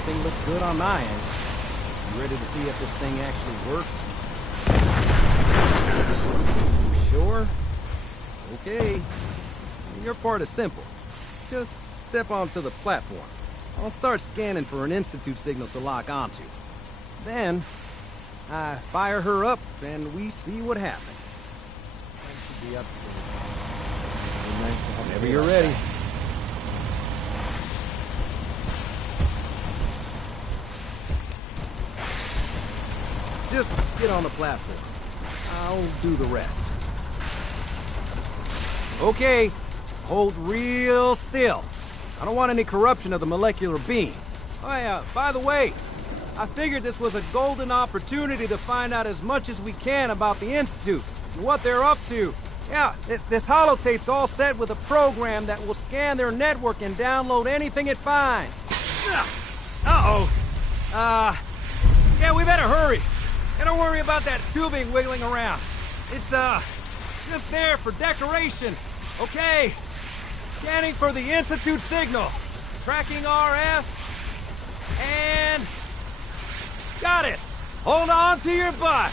everything looks good on my end. You ready to see if this thing actually works? Let's do this. You sure? Okay. Your part is simple. Just step onto the platform. I'll start scanning for an Institute signal to lock onto. Then, I fire her up, and we see what happens. Should be up soon. It'd be nice to have Whenever you're ready. Just get on the platform. I'll do the rest. Okay, hold real still. I don't want any corruption of the molecular beam. Oh yeah, by the way, I figured this was a golden opportunity to find out as much as we can about the Institute, and what they're up to. Yeah, this holotape's all set with a program that will scan their network and download anything it finds. Uh-oh. Yeah, we better hurry. And don't worry about that tubing wiggling around. It's, just there for decoration. Okay. Scanning for the Institute signal. Tracking RF. And... got it. Hold on to your butt.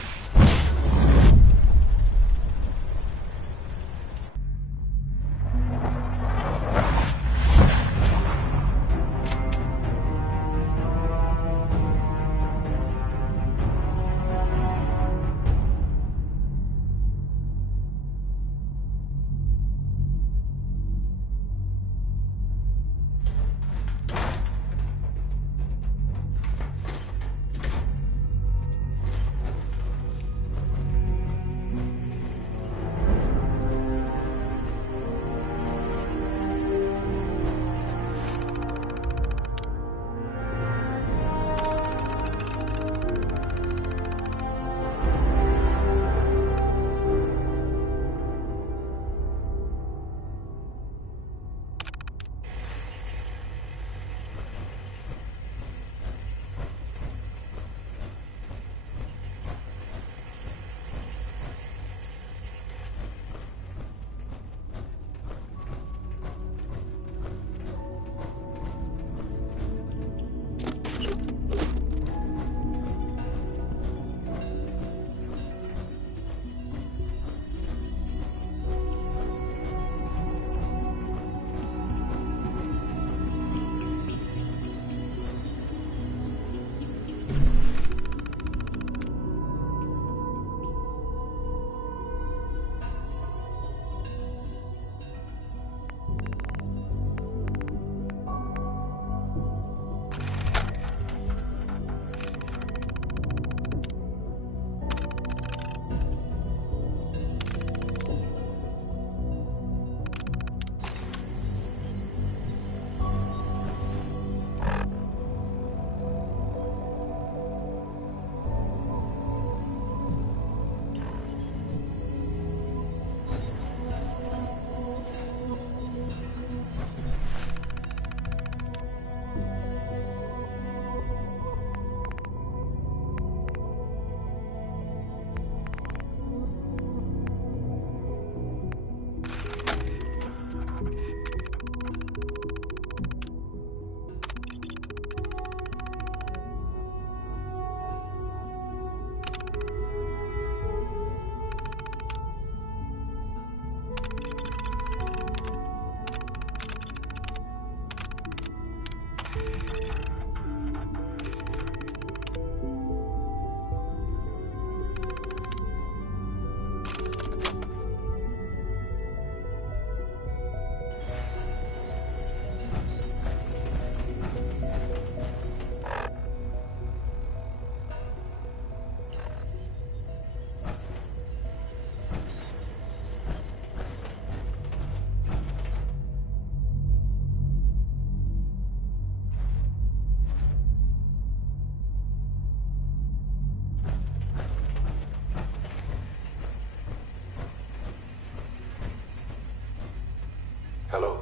Hello.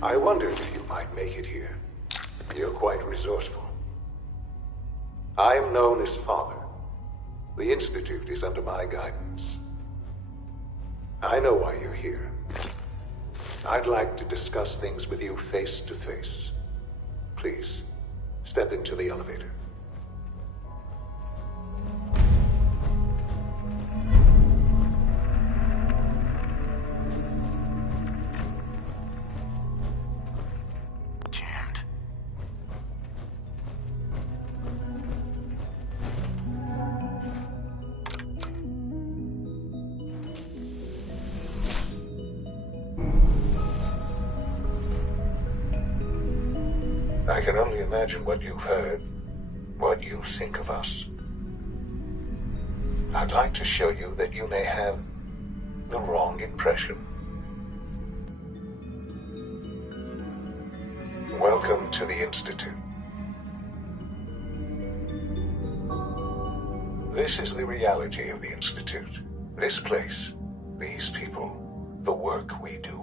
I wondered if you might make it here. You're quite resourceful. I am known as Father. The Institute is under my guidance. I know why you're here. I'd like to discuss things with you face to face. Please, step into the elevator. Jammed. I can only imagine what you've heard, what you think of us. I'd like to show you that you may have the wrong impression. Welcome to the Institute. This is the reality of the Institute. This place, these people, the work we do.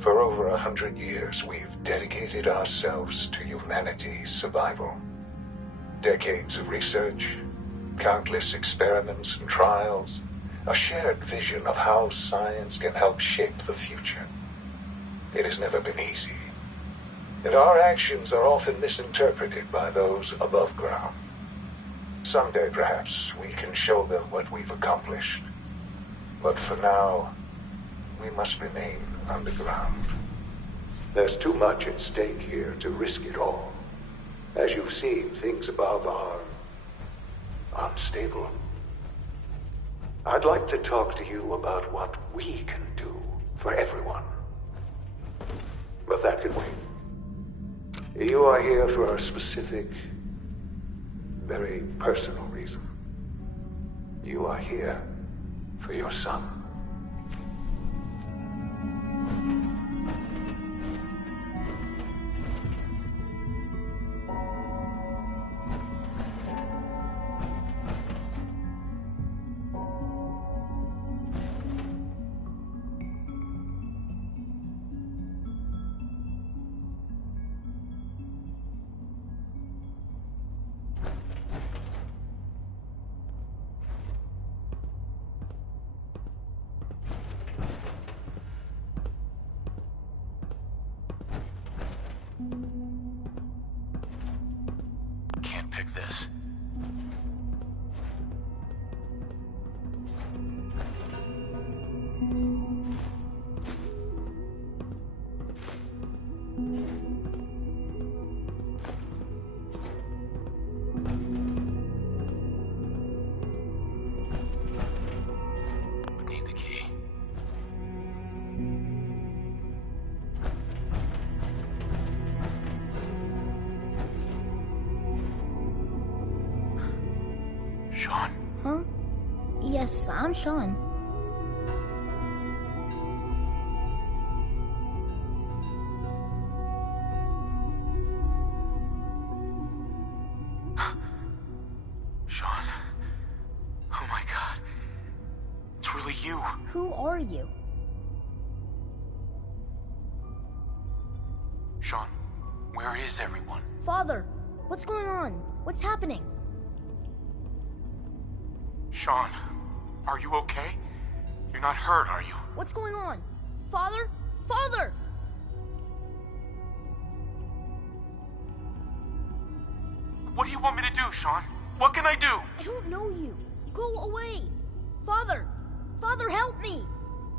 For over 100 years, we've dedicated ourselves to humanity's survival. Decades of research, countless experiments and trials, a shared vision of how science can help shape the future. It has never been easy, and our actions are often misinterpreted by those above ground. Someday, perhaps, we can show them what we've accomplished. But for now, we must remain underground. There's too much at stake here to risk it all. As you've seen, things above are unstable. I'd like to talk to you about what we can do for everyone. But that can wait. You are here for a specific, very personal reason. You are here for your son. Can't pick this. Would need the key. Sean? Huh? Yes, I'm Sean. Sean? Oh my god. It's really you. Who are you? Sean, where is everyone? Father, what's going on? What's happening? Sean, are you okay? You're not hurt, are you? What's going on? Father? Father! What do you want me to do, Sean? What can I do? I don't know you. Go away. Father! Father, help me!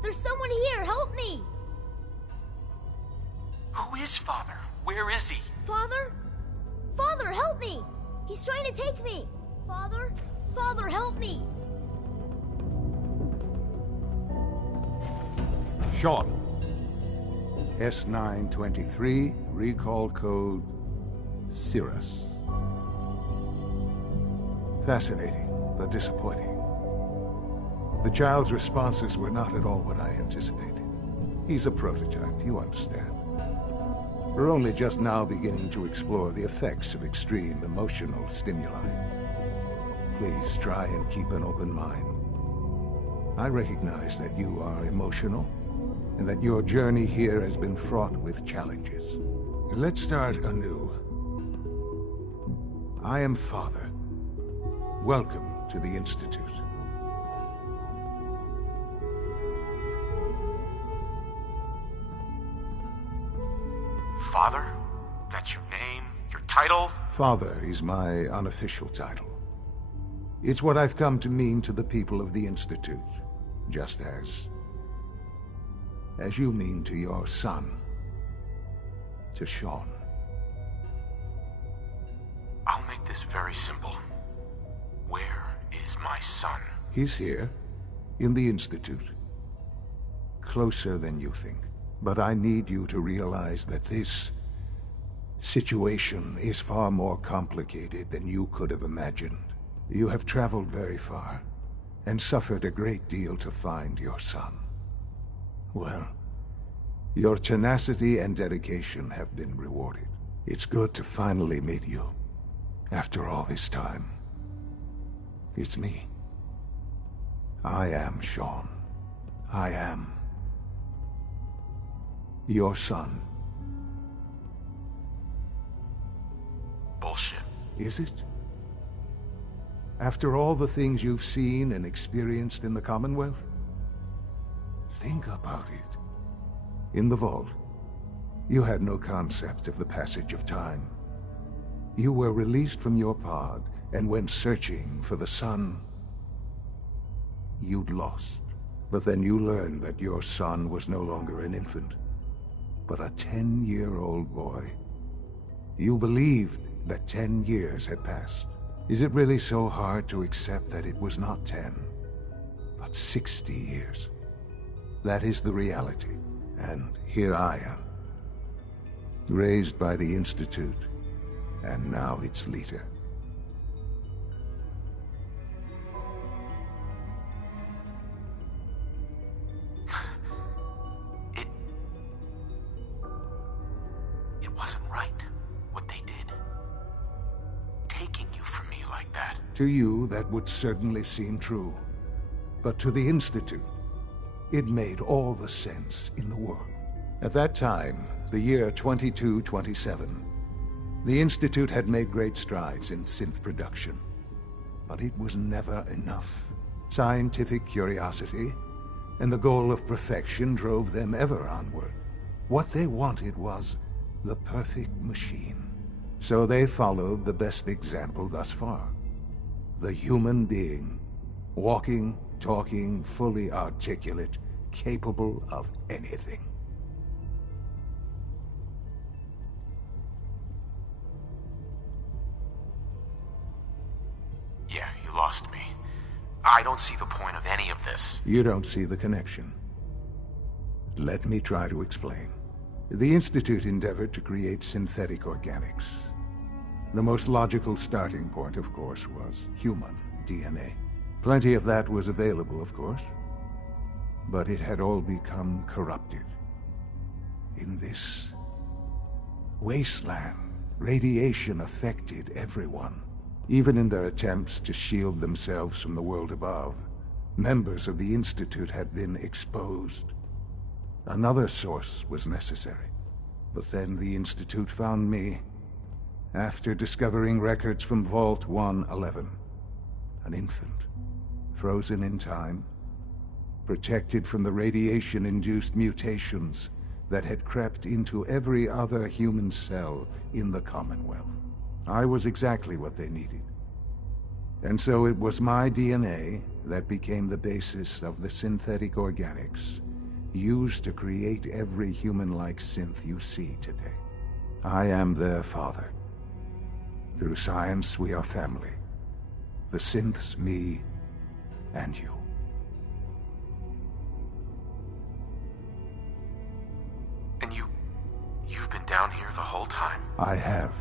There's someone here, help me! Who is Father? Where is he? Father? Father, help me! He's trying to take me! Father? Father, help me! Sean. S923, recall code Cirrus. Fascinating, but disappointing. The child's responses were not at all what I anticipated. He's a prototype, you understand. We're only just now beginning to explore the effects of extreme emotional stimuli. Please try and keep an open mind. I recognize that you are emotional, and that your journey here has been fraught with challenges. Let's start anew. I am Father. Welcome to the Institute. Father? That's your name? Your title? Father is my unofficial title. It's what I've come to mean to the people of the Institute, just as you mean to your son, to Sean. I'll make this very simple. Where is my son? He's here, in the Institute. Closer than you think. But I need you to realize that this situation is far more complicated than you could have imagined. You have traveled very far, and suffered a great deal to find your son. Well, your tenacity and dedication have been rewarded. It's good to finally meet you, after all this time. It's me. I am Sean. I am your son. Bullshit. Is it? After all the things you've seen and experienced in the Commonwealth? Think about it. In the vault, you had no concept of the passage of time. You were released from your pod and went searching for the son you'd lost. But then you learned that your son was no longer an infant, but a 10-year-old boy. You believed that 10 years had passed. Is it really so hard to accept that it was not 10, but 60 years? That is the reality, and here I am, raised by the Institute, and now its leader. It wasn't right, what they did. Taking you from me like that. To you, that would certainly seem true. But to the Institute, it made all the sense in the world. At that time, the year 2227, the Institute had made great strides in synth production. But it was never enough. Scientific curiosity and the goal of perfection drove them ever onward. What they wanted was the perfect machine. So they followed the best example thus far. The human being, walking, talking, fully articulate, capable of anything. Yeah, you lost me. I don't see the point of any of this. You don't see the connection. Let me try to explain. The Institute endeavored to create synthetic organics. The most logical starting point, of course, was human DNA. Plenty of that was available, of course, but it had all become corrupted. In this wasteland, radiation affected everyone. Even in their attempts to shield themselves from the world above, members of the Institute had been exposed. Another source was necessary. But then the Institute found me, after discovering records from Vault 111. An infant, frozen in time, protected from the radiation-induced mutations that had crept into every other human cell in the Commonwealth. I was exactly what they needed. And so it was my DNA that became the basis of the synthetic organics used to create every human-like synth you see today. I am their father. Through science, we are family. The synths, me, and you. And you've been down here the whole time? I have.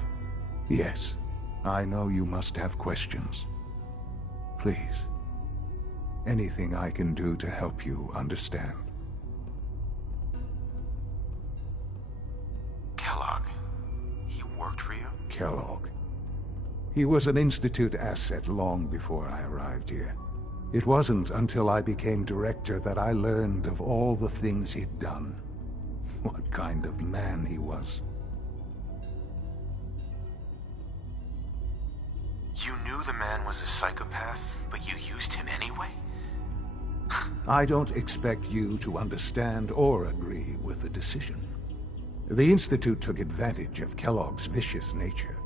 Yes. I know you must have questions. Please. Anything I can do to help you understand. Kellogg. He worked for you? Kellogg. He was an Institute asset long before I arrived here. It wasn't until I became director that I learned of all the things he'd done. What kind of man he was. You knew the man was a psychopath, but you used him anyway? I don't expect you to understand or agree with the decision. The Institute took advantage of Kellogg's vicious nature.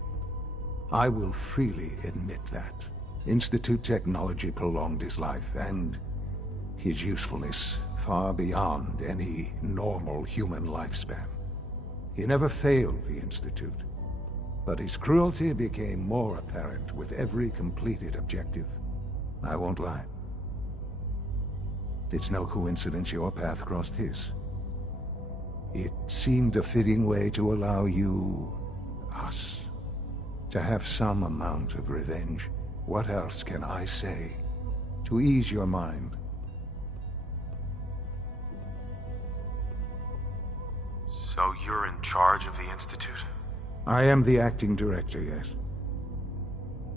I will freely admit that. Institute technology prolonged his life, and his usefulness far beyond any normal human lifespan. He never failed the Institute, but his cruelty became more apparent with every completed objective. I won't lie. It's no coincidence your path crossed his. It seemed a fitting way to allow you, us, to have some amount of revenge. What else can I say to ease your mind? So you're in charge of the Institute? I am the acting director, yes.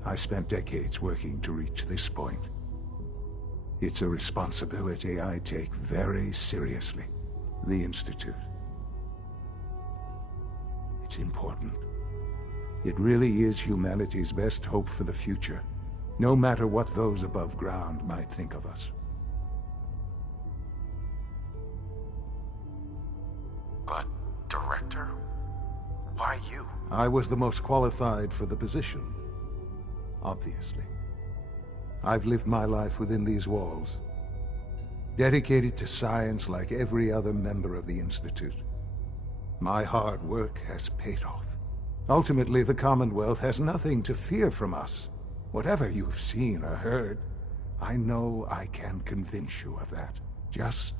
I spent decades working to reach this point. It's a responsibility I take very seriously. The Institute. It's important. It really is humanity's best hope for the future, no matter what those above ground might think of us. But, Director? Why you? I was the most qualified for the position. Obviously. I've lived my life within these walls, dedicated to science like every other member of the Institute. My hard work has paid off. Ultimately, the Commonwealth has nothing to fear from us. Whatever you've seen or heard, I know I can convince you of that. Just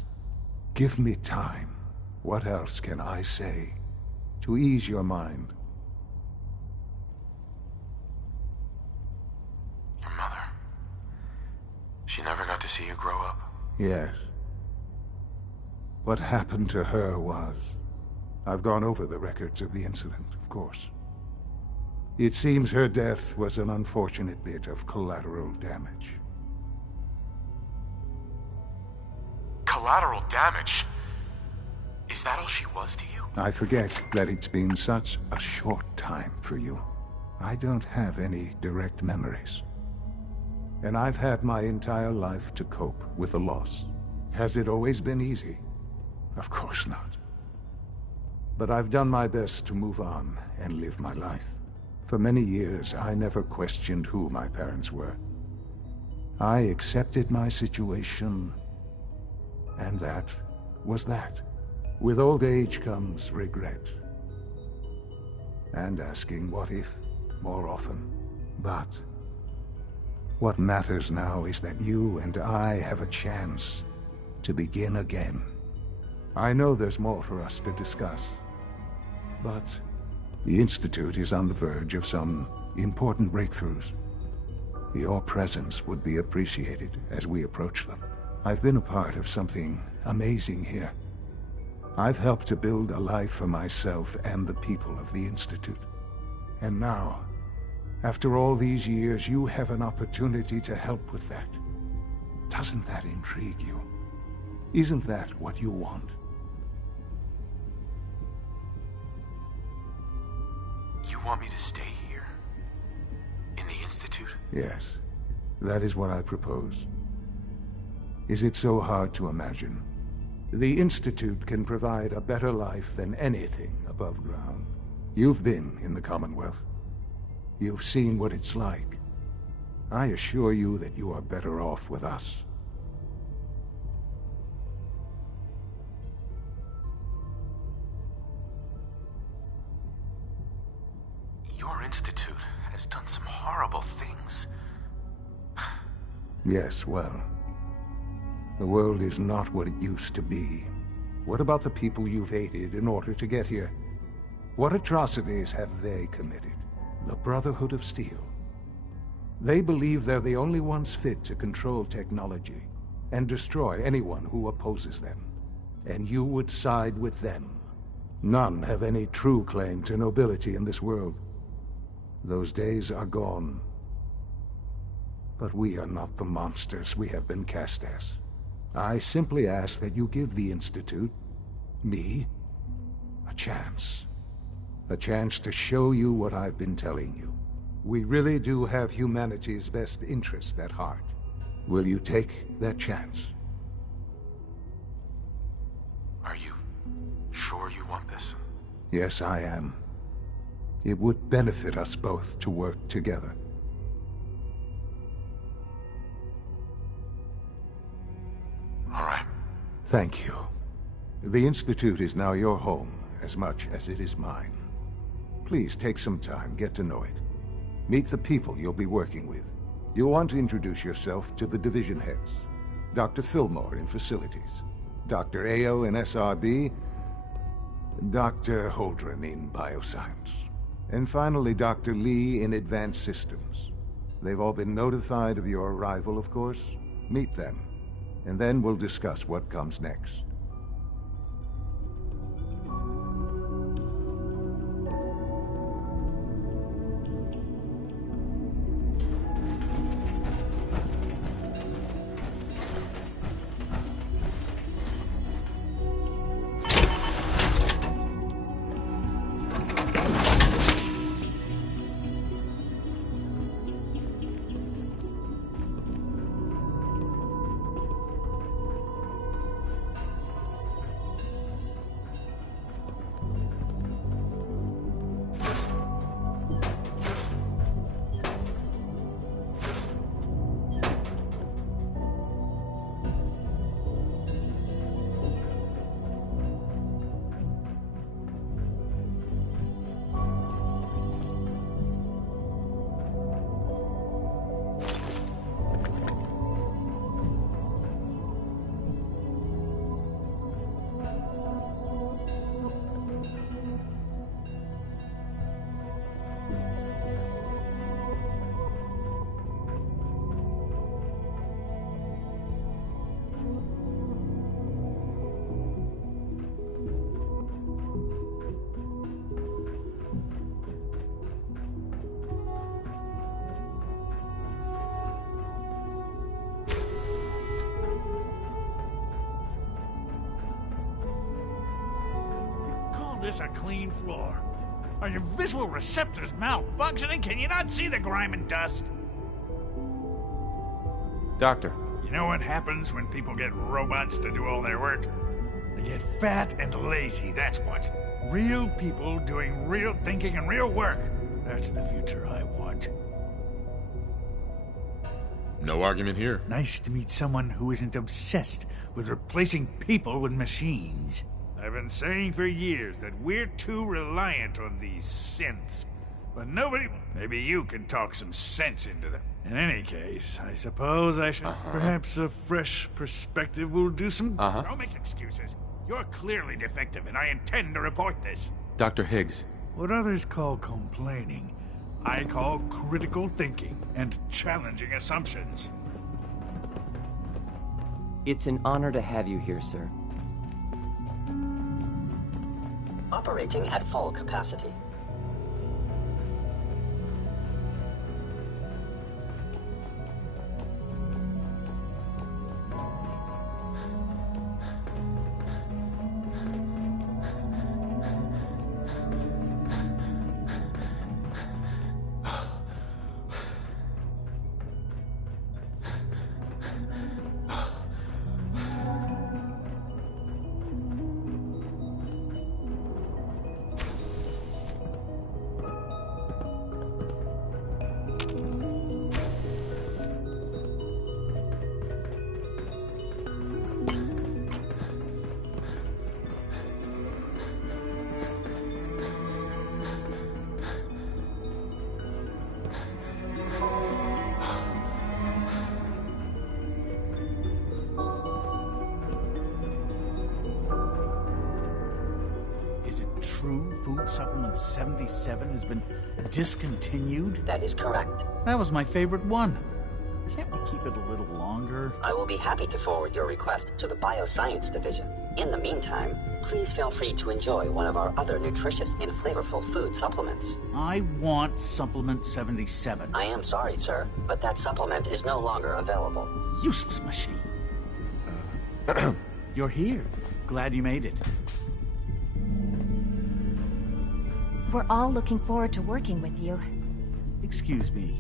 give me time. What else can I say to ease your mind? Your mother. She never got to see you grow up? Yes. What happened to her was... I've gone over the records of the incident, of course. It seems her death was an unfortunate bit of collateral damage. Collateral damage? Is that all she was to you? I forget that it's been such a short time for you. I don't have any direct memories. And I've had my entire life to cope with the loss. Has it always been easy? Of course not. But I've done my best to move on and live my life. For many years, I never questioned who my parents were. I accepted my situation, and that was that. With old age comes regret. And asking what if more often. But what matters now is that you and I have a chance to begin again. I know there's more for us to discuss, but the Institute is on the verge of some important breakthroughs. Your presence would be appreciated as we approach them. I've been a part of something amazing here. I've helped to build a life for myself and the people of the Institute. And now, after all these years, you have an opportunity to help with that. Doesn't that intrigue you? Isn't that what you want? You want me to stay here? In the Institute? Yes. That is what I propose. Is it so hard to imagine? The Institute can provide a better life than anything above ground. You've been in the Commonwealth. You've seen what it's like. I assure you that you are better off with us. Your Institute has done some horrible things. Yes, well, the world is not what it used to be. What about the people you've aided in order to get here? What atrocities have they committed? The Brotherhood of Steel. They believe they're the only ones fit to control technology and destroy anyone who opposes them. And you would side with them. None have any true claim to nobility in this world. Those days are gone. But we are not the monsters we have been cast as. I simply ask that you give the Institute, me, a chance. A chance to show you what I've been telling you. We really do have humanity's best interest at heart. Will you take that chance? Are you sure you want this? Yes, I am. It would benefit us both to work together. All right. Thank you. The Institute is now your home, as much as it is mine. Please take some time, get to know it. Meet the people you'll be working with. You'll want to introduce yourself to the division heads. Dr. Fillmore in Facilities, Dr. Ayo in SRB, Dr. Holdren in Bioscience, and finally Dr. Lee in Advanced Systems. They've all been notified of your arrival, of course. Meet them, and then we'll discuss what comes next. This a clean floor. Are your visual receptors malfunctioning? Can you not see the grime and dust? Doctor. You know what happens when people get robots to do all their work? They get fat and lazy, that's what. Real people doing real thinking and real work. That's the future I want. No argument here. Nice to meet someone who isn't obsessed with replacing people with machines. I've been saying for years that we're too reliant on these synths. But nobody... Maybe you can talk some sense into them. In any case, I suppose I should... Perhaps a fresh perspective will do some... Don't make excuses. You're clearly defective, and I intend to report this. Dr. Higgs. What others call complaining, I call critical thinking and challenging assumptions. It's an honor to have you here, sir. Operating at full capacity. Food Supplement 77 has been discontinued? That is correct. That was my favorite one. Can't we keep it a little longer? I will be happy to forward your request to the Bioscience Division. In the meantime, please feel free to enjoy one of our other nutritious and flavorful food supplements. I want Supplement 77. I am sorry, sir, but that supplement is no longer available. Useless machine. You're here. Glad you made it. We're all looking forward to working with you. Excuse me.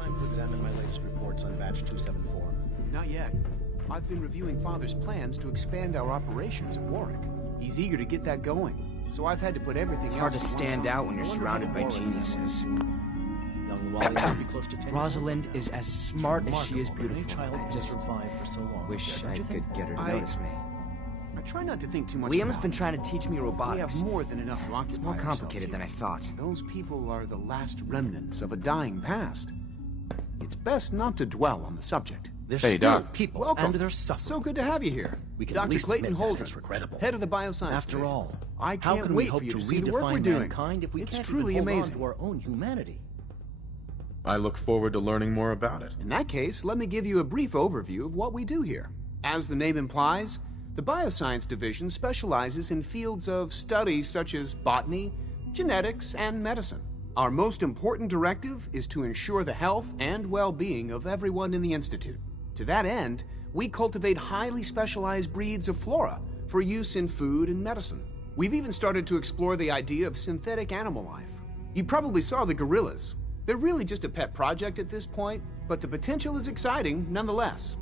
time to examine my latest reports on batch 274? Not yet. I've been reviewing Father's plans to expand our operations at Warwick. He's eager to get that going, so I've had to put everything else. It's hard to stand out when you're surrounded by geniuses. Young Wally must be close to 10. Rosalind is as smart as she is beautiful. I just survived for so long. Wish I could get her to notice me. I try not to think too much Liam's about been it. trying to teach me robotics. We have more than enough to occupy It's more complicated than I thought. Those people are the last remnants of a dying past. It's best not to dwell on the subject. They're Hey, still Doc. people, Welcome. and they're suffering. So good to have you here. We can Dr. at least Clayton admit that. Holden, It's regrettable. head of the Bioscience After Division. all, I how can't can wait we hope for you to to see the work we're redefine doing. mankind if we It's can't truly even hold amazing. on to our own humanity? I look forward to learning more about it. In that case, let me give you a brief overview of what we do here. As the name implies, the Bioscience Division specializes in fields of study such as botany, genetics, and medicine. Our most important directive is to ensure the health and well-being of everyone in the Institute. To that end, we cultivate highly specialized breeds of flora for use in food and medicine. We've even started to explore the idea of synthetic animal life. You probably saw the gorillas. They're really just a pet project at this point, but the potential is exciting nonetheless.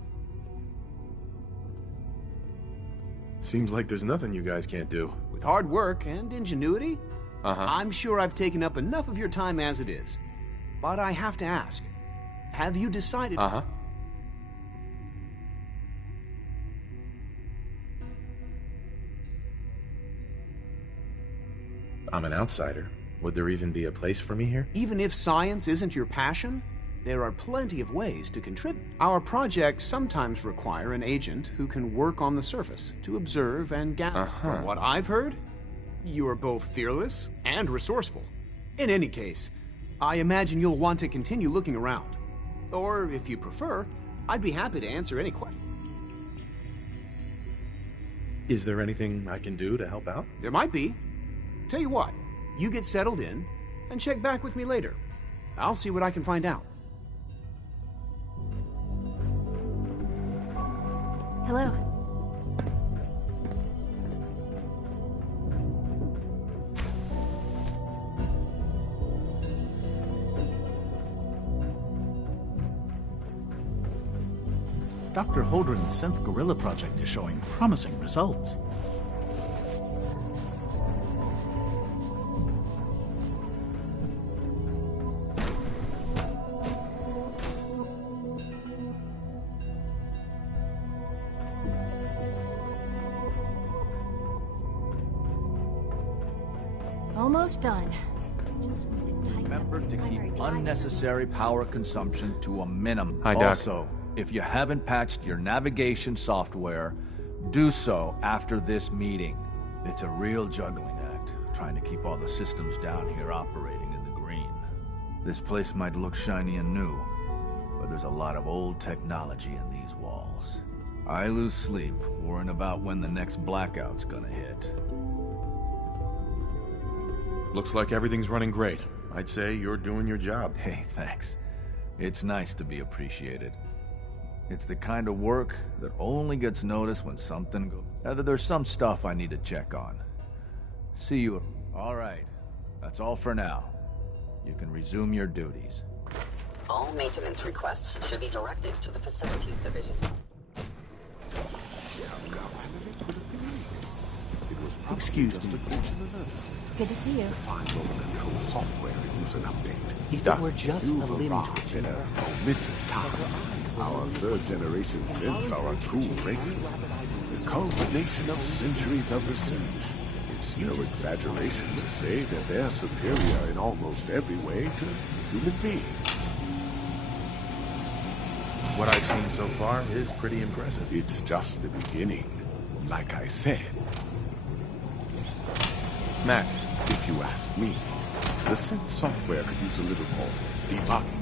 Seems like there's nothing you guys can't do. With hard work and ingenuity, I'm sure I've taken up enough of your time as it is. But I have to ask, have you decided... I'm an outsider. Would there even be a place for me here? Even if science isn't your passion, there are plenty of ways to contribute. Our projects sometimes require an agent who can work on the surface to observe and gather. From what I've heard, you are both fearless and resourceful. In any case, I imagine you'll want to continue looking around. Or, if you prefer, I'd be happy to answer any question. Is there anything I can do to help out? There might be. Tell you what, you get settled in and check back with me later. I'll see what I can find out. Hello. Dr. Holdren's synth gorilla project is showing promising results. Almost done. Just need to tighten Remember to keep unnecessary power consumption to a minimum. Hi, Doc. Also, if you haven't patched your navigation software, do so after this meeting. It's a real juggling act, trying to keep all the systems down here operating in the green. This place might look shiny and new, but there's a lot of old technology in these walls. I lose sleep worrying about when the next blackout's gonna hit. Looks like everything's running great. I'd say you're doing your job. Hey, thanks. It's nice to be appreciated. It's the kind of work that only gets noticed when something goes... There's some stuff I need to check on. See you... All right. That's all for now. You can resume your duties. All maintenance requests should be directed to the Facilities Division. Excuse me. Good to see you. Software use an update. If it were just a limb arrived in a momentous time. Our third-generation synths are a true breakthrough. The culmination of centuries of research. It's no exaggeration to say that they're superior in almost every way to human beings. What I've seen so far is pretty impressive. It's just the beginning. Like I said. Max, if you ask me, the synth software could use a little more debugging.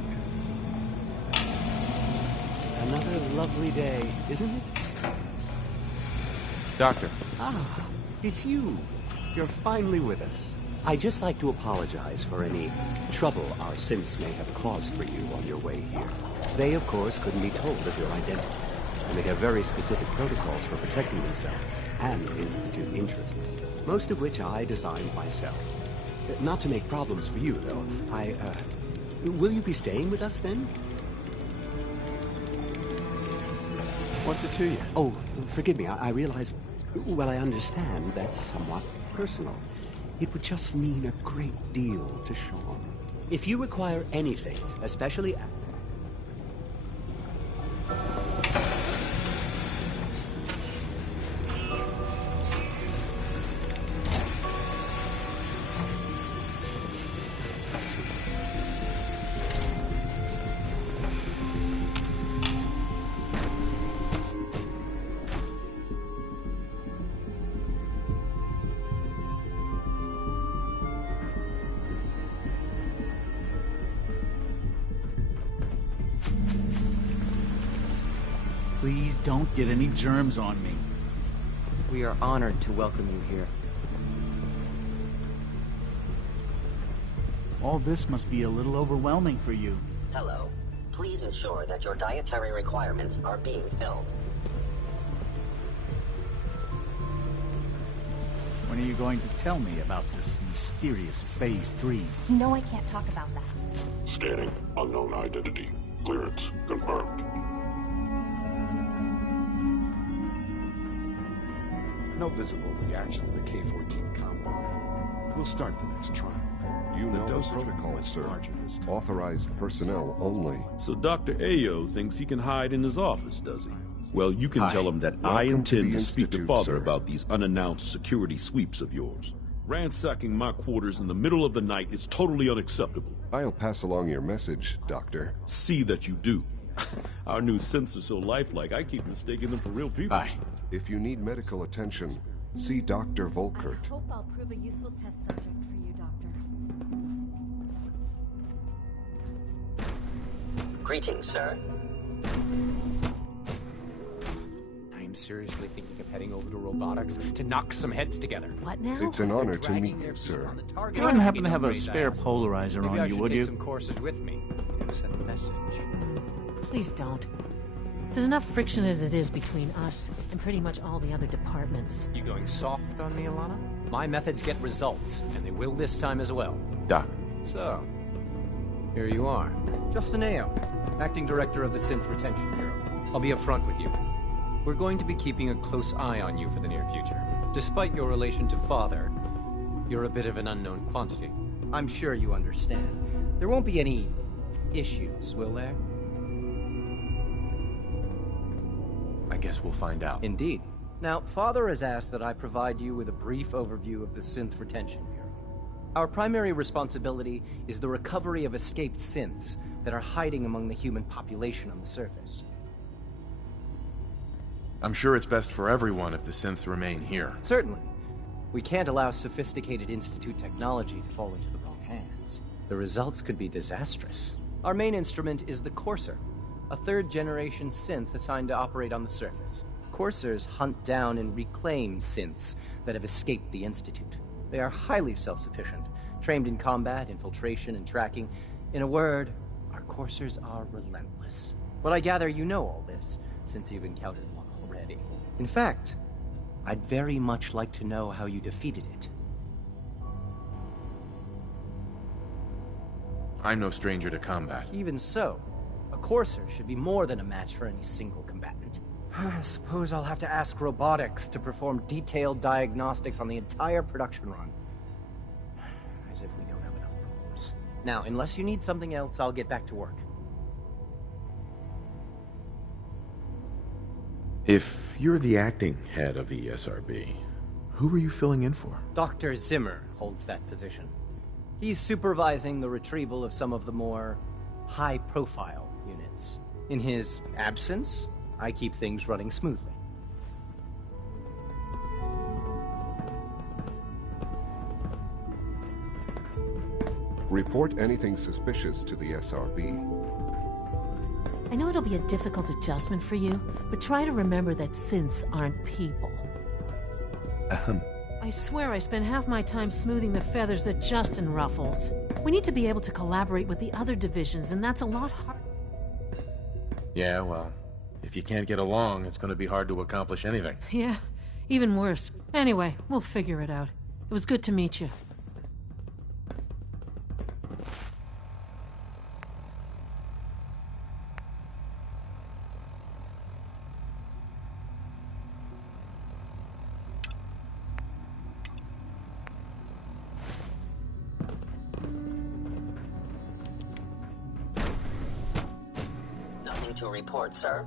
Another lovely day, isn't it? Doctor. Ah, it's you. You're finally with us. I'd just like to apologize for any trouble our synths may have caused for you on your way here. They, of course, couldn't be told of your identity, and they have very specific protocols for protecting themselves and Institute interests, most of which I designed myself. Not to make problems for you, though. Will you be staying with us then? What's it to you? Oh, forgive me. I realize... Well, I understand that's somewhat personal. It would just mean a great deal to Sean. If you require anything, especially... Please don't get any germs on me. We are honored to welcome you here. All this must be a little overwhelming for you. Hello. Please ensure that your dietary requirements are being filled. When are you going to tell me about this mysterious Phase 3? You know I can't talk about that. Scanning. Unknown identity. Clearance confirmed. No visible reaction to the K-14 compound. We'll start the next trial. You know the protocol, sir. Authorized personnel only. So Dr. Ayo thinks he can hide in his office, does he? Well, you can tell him that I Welcome to intend the to speak to Father Institute, sir. about these unannounced security sweeps of yours. Ransacking my quarters in the middle of the night is totally unacceptable. I'll pass along your message, Doctor. See that you do. Our new synths are so lifelike, I keep mistaking them for real people. If you need medical attention, see Dr. Volkert. I hope I'll prove a useful test subject for you, Doctor. Greetings, sir. I'm seriously thinking of heading over to robotics to knock some heads together. What now? It's an honor to meet you, sir. You wouldn't happen to have a spare polarizer Maybe I on you, should would take you? some courses with me and send a message. Please don't. There's enough friction as it is between us and pretty much all the other departments. You going soft on me, Alana? My methods get results, and they will this time as well. Doc. So, here you are. Justin Ayo, Acting Director of the Synth Retention Bureau. I'll be upfront with you. We're going to be keeping a close eye on you for the near future. Despite your relation to Father, you're a bit of an unknown quantity. I'm sure you understand. There won't be any issues, will there? I guess we'll find out. Indeed. Now, Father has asked that I provide you with a brief overview of the Synth Retention Bureau. Our primary responsibility is the recovery of escaped synths that are hiding among the human population on the surface. I'm sure it's best for everyone if the synths remain here. Certainly. We can't allow sophisticated Institute technology to fall into the wrong hands. The results could be disastrous. Our main instrument is the Courser, a third-generation synth assigned to operate on the surface. Coursers hunt down and reclaim synths that have escaped the Institute. They are highly self-sufficient, trained in combat, infiltration, and tracking. In a word, our Coursers are relentless. But I gather you know all this, since you've encountered one already. In fact, I'd very much like to know how you defeated it. I'm no stranger to combat. Even so, a Courser should be more than a match for any single combatant. I suppose I'll have to ask robotics to perform detailed diagnostics on the entire production run. As if we don't have enough problems. Now, unless you need something else, I'll get back to work. If you're the acting head of the ESRB, who are you filling in for? Dr. Zimmer holds that position. He's supervising the retrieval of some of the more high-profile units. In his absence, I keep things running smoothly. Report anything suspicious to the SRB. I know it'll be a difficult adjustment for you, but try to remember that synths aren't people. I swear I spend half my time smoothing the feathers that Justin ruffles. We need to be able to collaborate with the other divisions, and that's a lot harder. Yeah, well, if you can't get along, it's going to be hard to accomplish anything. Yeah, even worse. Anyway, we'll figure it out. It was good to meet you. to report, sir.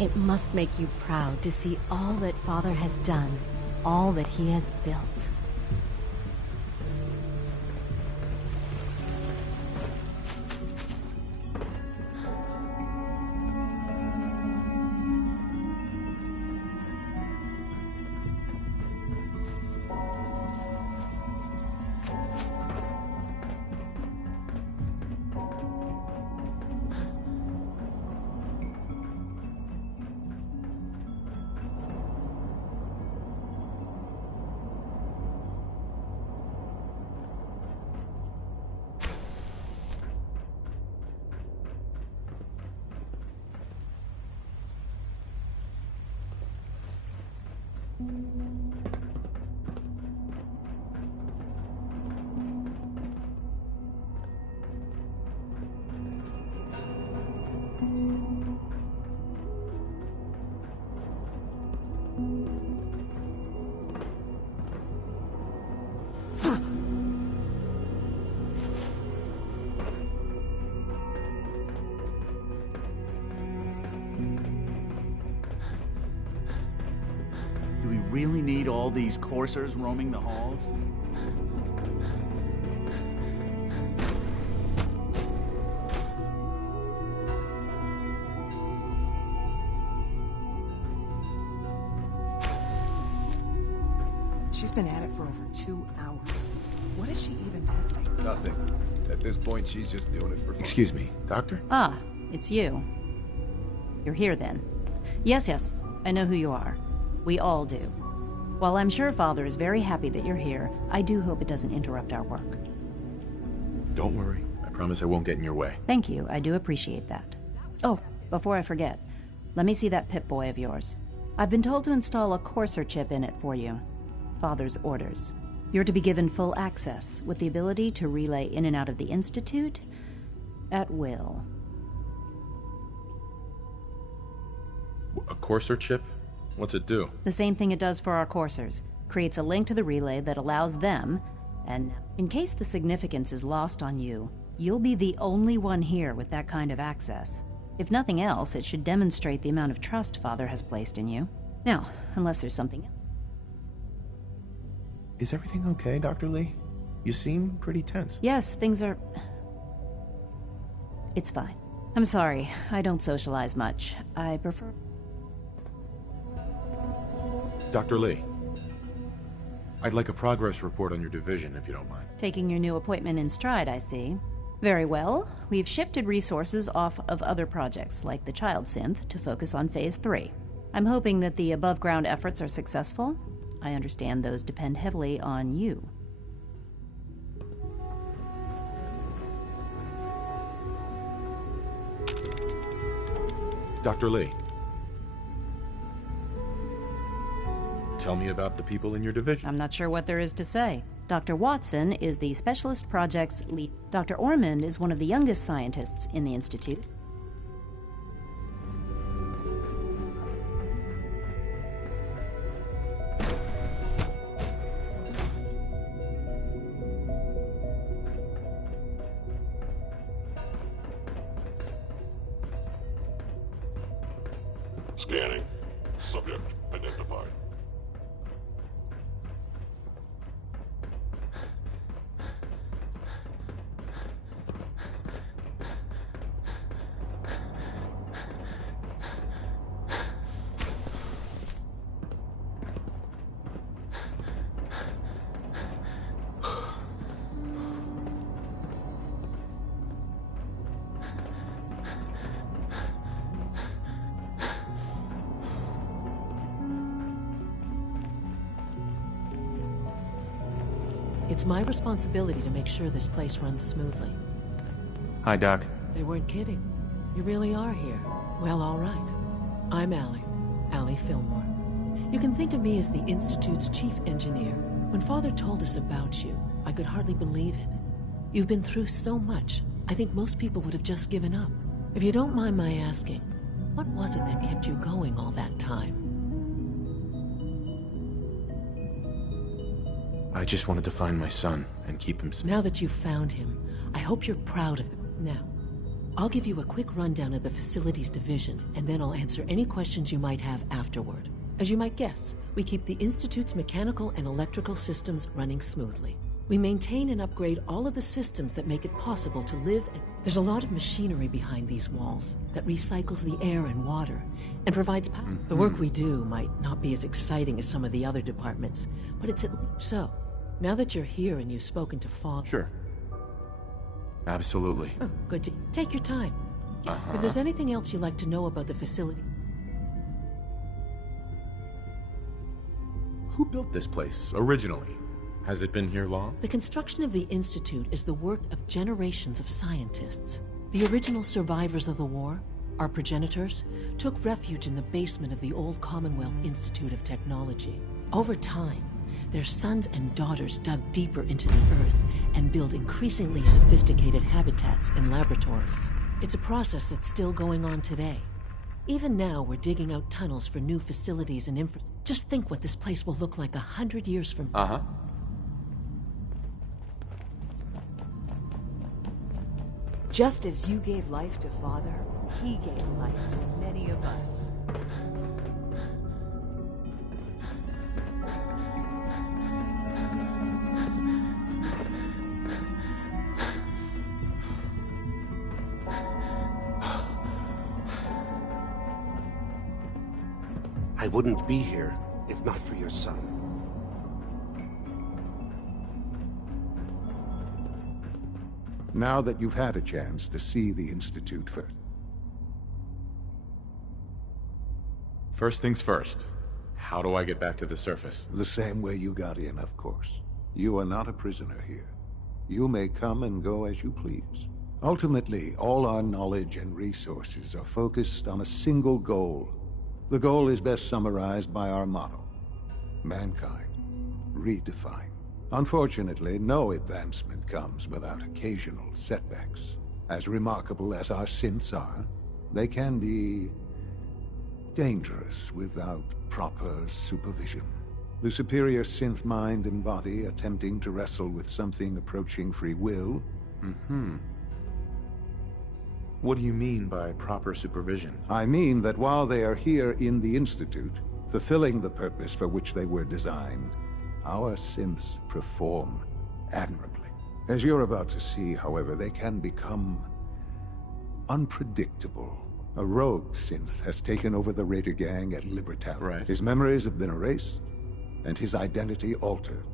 It must make you proud to see all that Father has done, all that he has built. Do we really need all these coursers roaming the halls? She's been at it for over 2 hours. What is she even testing? Nothing. At this point, she's just doing it for fun. Excuse me, Doctor? Ah, it's you. You're here then. Yes, I know who you are. We all do. While I'm sure Father is very happy that you're here, I do hope it doesn't interrupt our work. Don't worry. I promise I won't get in your way. Thank you, I do appreciate that. Oh, before I forget, let me see that Pip-Boy of yours. I've been told to install a Courser chip in it for you. Father's orders. You're to be given full access, with the ability to relay in and out of the Institute at will. A Courser chip? What's it do? The same thing it does for our coursers. Creates a link to the relay that allows them, and in case the significance is lost on you, you'll be the only one here with that kind of access. If nothing else, it should demonstrate the amount of trust Father has placed in you. Now, unless there's something else. Is everything okay, Dr. Lee? You seem pretty tense. Yes, things are... It's fine. I'm sorry, I don't socialize much. I prefer... Dr. Lee, I'd like a progress report on your division, if you don't mind. Taking your new appointment in stride, I see. Very well. We've shifted resources off of other projects, like the Child Synth, to focus on Phase 3. I'm hoping that the above-ground efforts are successful. I understand those depend heavily on you. Dr. Lee. Tell me about the people in your division. I'm not sure what there is to say. Dr. Watson is the Specialist Projects lead. Dr. Ormond is one of the youngest scientists in the Institute. Scanning. Subject identified. It's my responsibility to make sure this place runs smoothly. Hi, Doc. They weren't kidding. You really are here. Well, all right. I'm Allie Fillmore. You can think of me as the Institute's chief engineer. When Father told us about you, I could hardly believe it. You've been through so much, I think most people would have just given up. If you don't mind my asking, what was it that kept you going all that time? I just wanted to find my son and keep him safe. Now that you've found him, I hope you're proud of them. Now, I'll give you a quick rundown of the Facilities Division, and then I'll answer any questions you might have afterward. As you might guess, we keep the Institute's mechanical and electrical systems running smoothly. We maintain and upgrade all of the systems that make it possible to live. There's a lot of machinery behind these walls that recycles the air and water and provides power. The work we do might not be as exciting as some of the other departments, but it's at least so. Now that you're here and you've spoken to Father... Sure. Absolutely. Oh, good to... Take your time. If there's anything else you'd like to know about the facility... Who built this place, originally? Has it been here long? The construction of the Institute is the work of generations of scientists. The original survivors of the war, our progenitors, took refuge in the basement of the old Commonwealth Institute of Technology. Over time, their sons and daughters dug deeper into the earth and built increasingly sophisticated habitats and laboratories. It's a process that's still going on today. Even now, we're digging out tunnels for new facilities and infrastructure. Just think what this place will look like 100 years from now. Just as you gave life to Father, he gave life to many of us. I wouldn't be here if not for your son. Now that you've had a chance to see the Institute first. First things first. How do I get back to the surface? The same way you got in, of course. You are not a prisoner here. You may come and go as you please. Ultimately, all our knowledge and resources are focused on a single goal. The goal is best summarized by our motto: mankind, redefined. Unfortunately, no advancement comes without occasional setbacks. As remarkable as our synths are, they can be dangerous without proper supervision. The superior synth mind and body attempting to wrestle with something approaching free will. What do you mean by proper supervision? I mean that while they are here in the Institute, fulfilling the purpose for which they were designed, our synths perform admirably. As you're about to see, however, they can become unpredictable. A rogue synth has taken over the Raider gang at Libertalia. Right. His memories have been erased, and his identity altered.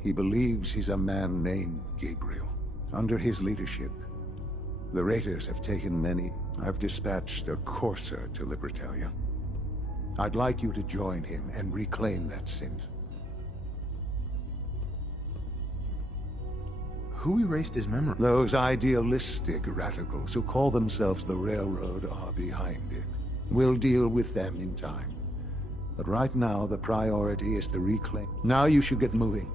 He believes he's a man named Gabriel. Under his leadership, the Raiders have taken many. I've dispatched a courser to Libertalia. I'd like you to join him and reclaim that synth. Who erased his memory? Those idealistic radicals who call themselves the Railroad are behind it. We'll deal with them in time. But right now, the priority is to reclaim. Now you should get moving.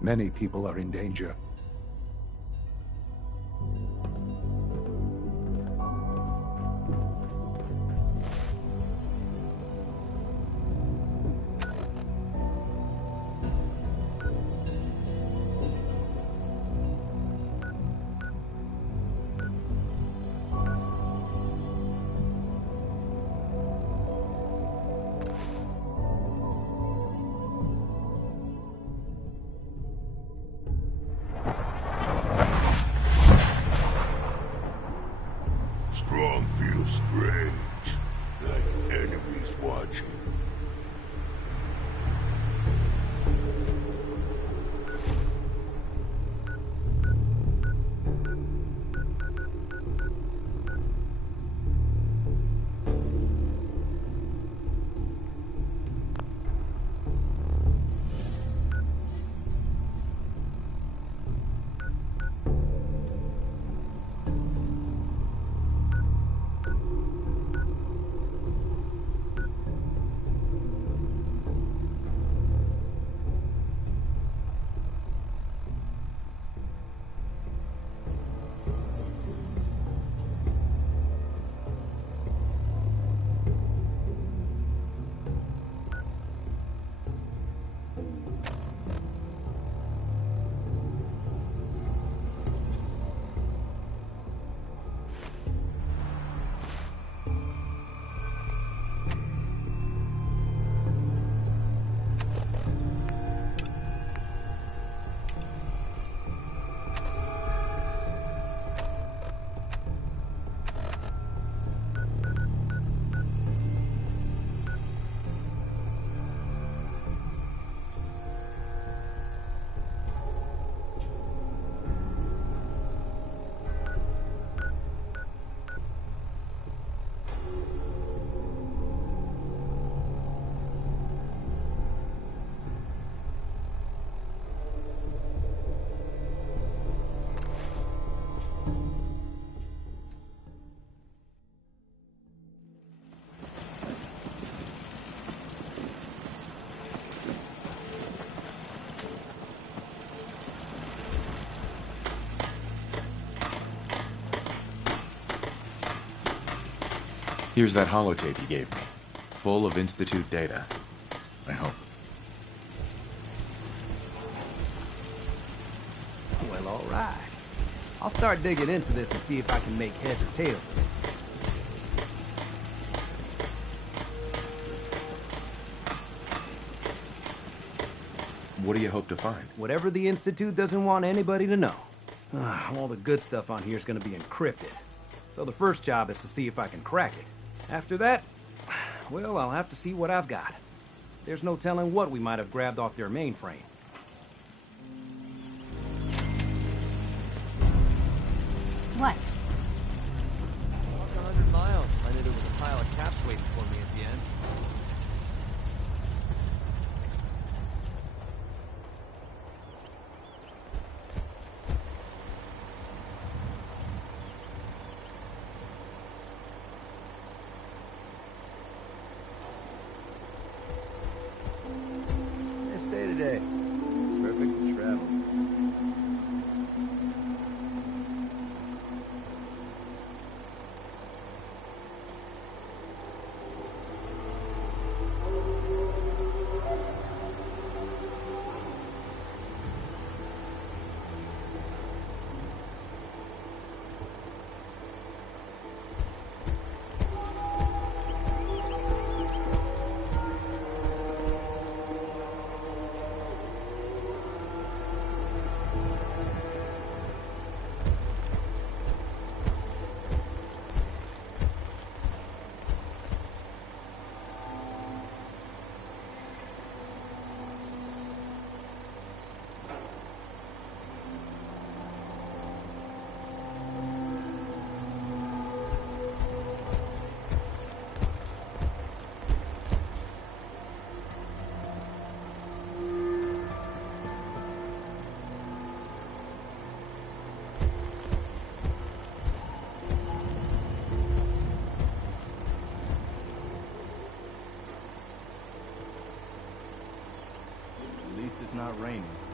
Many people are in danger. Strong feels strange, like enemies watching. Here's that holotape you gave me, full of Institute data. I hope. Well, all right. I'll start digging into this and see if I can make heads or tails of it. What do you hope to find? Whatever the Institute doesn't want anybody to know. All the good stuff on here is going to be encrypted. So the first job is to see if I can crack it. After that, well, I'll have to see what I've got. There's no telling what we might have grabbed off their mainframe. What? I walked 100 miles. I knew there was a pile of caps waiting for me at the end. Nice day today. Perfect to travel. least it's not raining.